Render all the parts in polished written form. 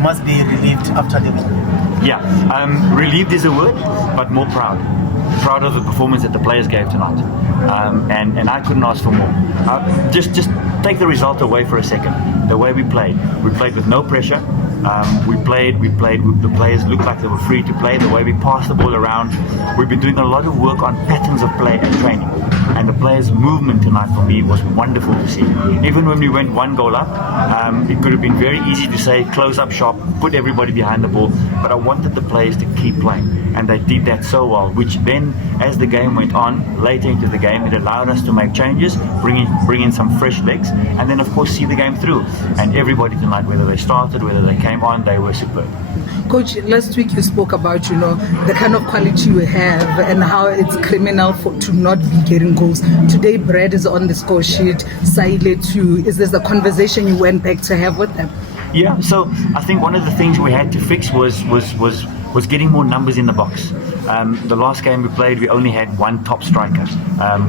you must be relieved after the goal. Yeah, relieved is a word, but more proud. Proud of the performance that the players gave tonight, and I couldn't ask for more. Just take the result away for a second. The way we played with no pressure. We played. The players looked like they were free to play. The way we passed the ball around, we've been doing a lot of work on patterns of play and training. And the players' movement tonight for me was wonderful to see. Even when we went one goal up, it could have been very easy to say close up shop, put everybody behind the ball. But I wanted the players to keep playing, and they did that so well. Which then, as the game went on, later into the game, it allowed us to make changes, bring in some fresh legs, and then of course see the game through. And everybody tonight, whether they started, whether they came on, they were superb. Coach, last week you spoke about, the kind of quality you have and how it's criminal to not be getting goals. Today, Brad is on the score sheet, Saile too. Is this a conversation you went back to have with them? Yeah, so I think one of the things we had to fix was getting more numbers in the box. The last game we played, we only had one top striker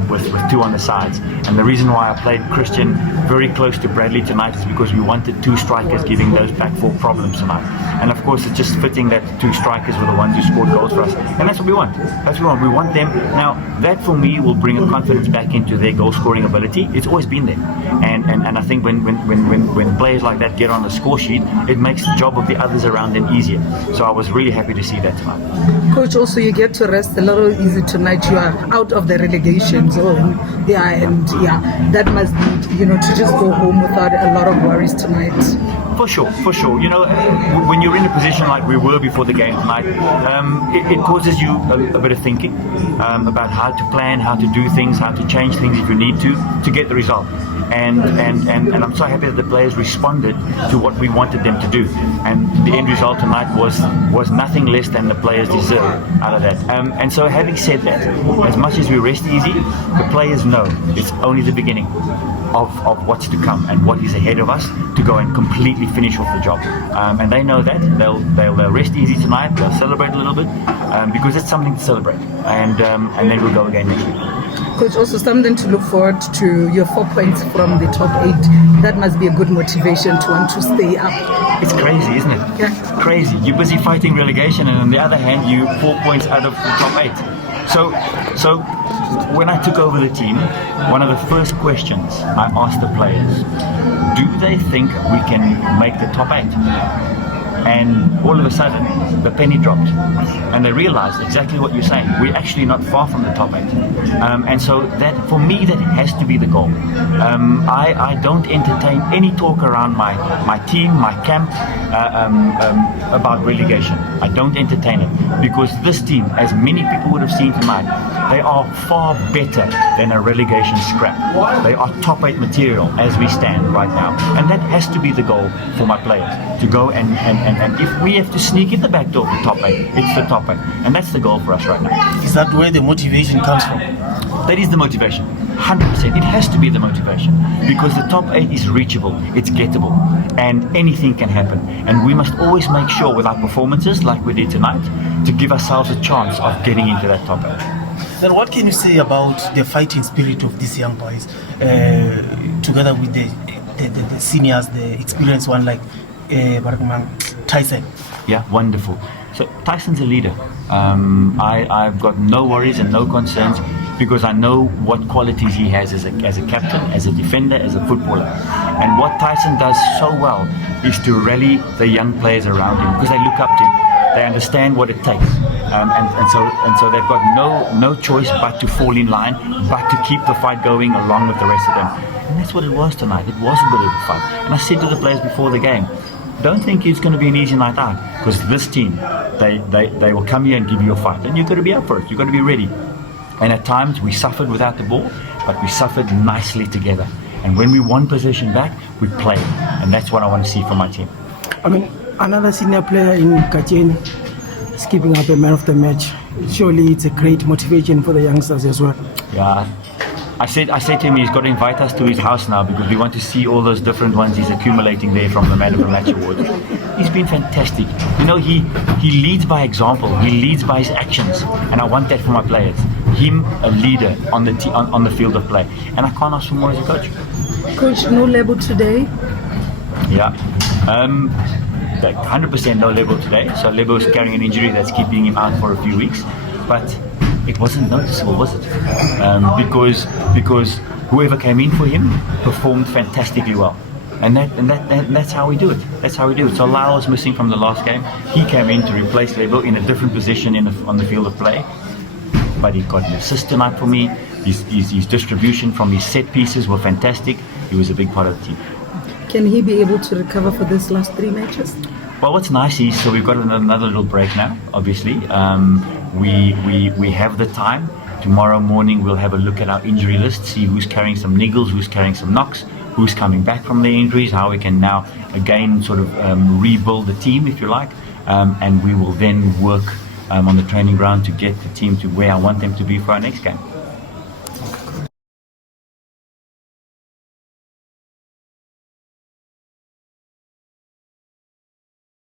with two on the sides. And the reason why I played Christian very close to Bradley tonight is because we wanted two strikers giving those back four problems tonight. And of course, it's just fitting that two strikers were the ones who scored goals for us. And that's what we want. That's what we want. We want them. Now, that for me will bring a confidence back into their goal scoring ability. It's always been there. And I think when players like that get on the score sheet, it makes the job of the others around them easier. So I was really happy to see that tonight. Coach, also you get to rest a little easy tonight. You are out of the relegation zone. That must be, to just go home without a lot of worries tonight. For sure. When you're in a position like we were before the game tonight, it causes you a bit of thinking about how to plan, how to do things, how to change things if you need to get the result. And I'm so happy that the players responded to what we wanted them to do. And the end result tonight was nothing less than the players deserve out of that. And so having said that, as much as we rest easy, the players know it's only the beginning of what's to come and what is ahead of us to go and completely finish off the job. And they know that. They'll rest easy tonight. They'll celebrate a little bit because it's something to celebrate. And then we'll go again next week. Coach, also something to look forward to, your 4 points from the top 8. That must be a good motivation to want to stay up. It's crazy, isn't it? Yeah. It's crazy. You're busy fighting relegation, and on the other hand, you 4 points out of the top 8. So when I took over the team, one of the first questions I asked the players, do they think we can make the top 8? And all of a sudden, the penny dropped. And they realized exactly what you're saying. We're actually not far from the top 8. And so that, for me, that has to be the goal. I don't entertain any talk around my team, my camp, about relegation. I don't entertain it. Because this team, as many people would have seen tonight, they are far better than a relegation scrap. They are top 8 material as we stand right now. And that has to be the goal for my players, to go and if we have to sneak in the back door of the top 8, it's the top 8. And that's the goal for us right now. Is that where the motivation comes from? That is the motivation. 100%. It has to be the motivation. Because the top 8 is reachable, it's gettable, and anything can happen. And we must always make sure with our performances, like we did tonight, to give ourselves a chance of getting into that top 8. And what can you say about the fighting spirit of these young boys, together with the seniors, the experienced one like Tyson? Yeah, wonderful. So Tyson's a leader. I've got no worries and no concerns because I know what qualities he has as a captain, as a defender, as a footballer. And what Tyson does so well is to rally the young players around him because they look up to him. They understand what it takes. And so they've got no choice but to fall in line, but to keep the fight going along with the rest of them. And that's what it was tonight. It was a bit of a fight. And I said to the players before the game, don't think it's going to be an easy night out, because this team, they will come here and give you a fight, and you've got to be up for it. You've got to be ready. And at times we suffered without the ball, but we suffered nicely together. And when we won possession back, we played, and that's what I want to see from my team. I mean, another senior player in Kacheni is keeping up a man of the match. Surely it's a great motivation for the youngsters as well. Yeah. I said to him he's got to invite us to his house now because we want to see all those different ones he's accumulating there from the Man of the Match award. He's been fantastic. He leads by example. He leads by his actions, and I want that for my players. Him, a leader on the field of play, and I can't ask for more as a coach. Coach, no label today. Yeah. like 100% no Lebo today. So Lebo is carrying an injury that's keeping him out for a few weeks. But it wasn't noticeable, was it? Because whoever came in for him performed fantastically well. And that's how we do it. That's how we do it. So Lyle was missing from the last game. He came in to replace Lebo in a different position on the field of play. But he got an assist tonight for me. His distribution from his set pieces were fantastic. He was a big part of the team. Can he be able to recover for this last 3 matches? Well, what's nice is, so we've got another little break now, obviously. We have the time. Tomorrow morning we'll have a look at our injury list, see who's carrying some niggles, who's carrying some knocks, who's coming back from their injuries, how we can now again sort of rebuild the team, if you like. And we will then work on the training ground to get the team to where I want them to be for our next game.